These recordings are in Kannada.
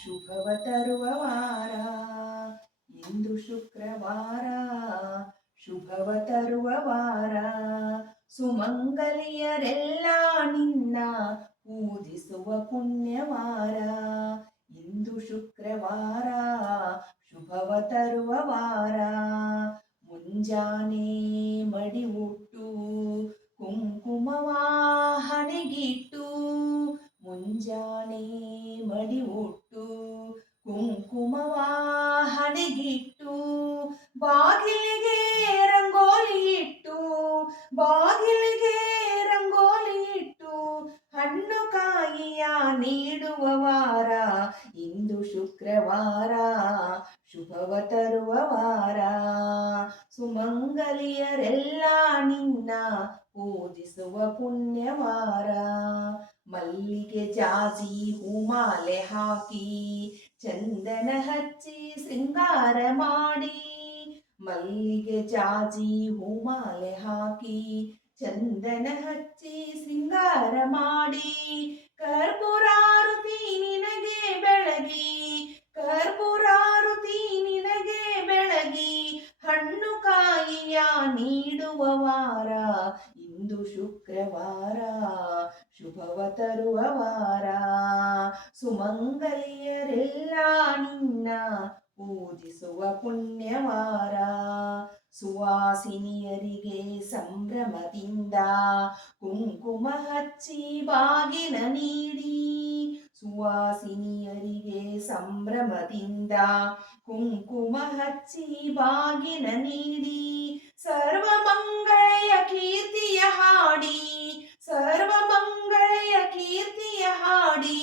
ಶುಭವ ತರುವ ವಾರ ಇಂದು ಶುಕ್ರವಾರ, ಶುಭವ ತರುವ ವಾರ. ಸುಮಂಗಲಿಯರೆಲ್ಲ ನಿನ್ನ ಪೂಜಿಸುವ ಪುಣ್ಯವಾರ. ಇಂದು ಶುಕ್ರವಾರ, ಶುಭವ ತರುವ ವಾರ. ಮುಂಜಾನೆ ಮಡಿ ಉಟ್ಟು ಕುಂಕುಮವ ಹಣೆಗಿಟ್ಟು, ಮುಂಜಾನೆ ಮಡಿ ಉಟ್ಟು ಕುಂಕುಮವ ಹಣೆಗಿಟ್ಟು, ಬಾಗಿಲಿಗೆ ರಂಗೋಲಿ ಇಟ್ಟು, ಬಾಗಿಲಿಗೆ ರಂಗೋಲಿ ಇಟ್ಟು, ಹಣ್ಣು ಕಾಯಿಯ ನೀಡುವ ವಾರ. ಇಂದು ಶುಕ್ರವಾರ, ಶುಭವ ತರುವ ವಾರ. ಸುಮಂಗಲಿಯರೆಲ್ಲ ನಿನ್ನ ಪೂಜಿಸುವ ಪುಣ್ಯವಾರ. ಮಲ್ಲಿಗೆ ಜಾಜಿ ಹೂಮಾಲೆ ಹಾಕಿ, ಚಂದನ ಹಚ್ಚಿ ಶೃಂಗಾರ ಮಾಡಿ, ಮಲ್ಲಿಗೆ ಜಾಜಿ ಹೂಮಾಲೆ ಹಾಕಿ, ಚಂದನ ಹಚ್ಚಿ ಶೃಂಗಾರ ಮಾಡಿ, ಕರ್ಪೂರಾರುತಿ ನಿನಗೆ ಬೆಳಗಿ, ಕರ್ಪೂರಾರುತಿ ನಿನಗೆ ಬೆಳಗಿ, ಹಣ್ಣು ಕಾಯಿಯ ನೀಡುವ ವಾರ. ಇಂದು ಶುಕ್ರವಾರ, ಶುಭವ ತರುವ ವಾರ. ಸುಮಂಗಲಿಯರೆಲ್ಲ ನಿನ್ನ ಪೂಜಿಸುವ ಪುಣ್ಯವಾರ. ಸುವಾಸಿನಿಯರಿಗೆ ಸಂಭ್ರಮದಿಂದ ಕುಂಕುಮ ಹಚ್ಚಿ ಬಾಗಿನ ನೀಡಿ, ಸುವಾಸಿನಿಯರಿಗೆ ಸಂಭ್ರಮದಿಂದ ಕುಂಕುಮ ಹಚ್ಚಿ ಬಾಗಿನ ನೀಡಿ, ಸರ್ವಮಂಗಳೆಯ ಕೀರ್ತಿಯ ಹಾಡಿ, ಸರ್ವಮಂಗಳೆಯ ಕೀರ್ತಿಯ ಹಾಡಿ,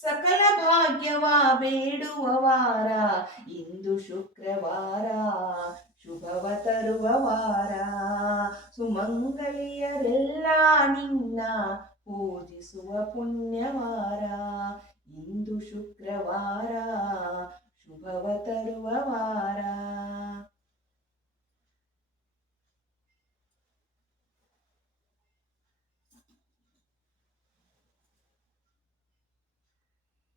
ಸಕಲ ಭಾಗ್ಯವ ಬೇಡುವ ವಾರ. ಇಂದು ಶುಕ್ರವಾರ, ಶುಭವ ತರುವ ವಾರ. ಸುಮಂಗಲಿಯರೆಲ್ಲ ನಿನ್ನ ಪೂಜಿಸುವ ಪುಣ್ಯವಾರ.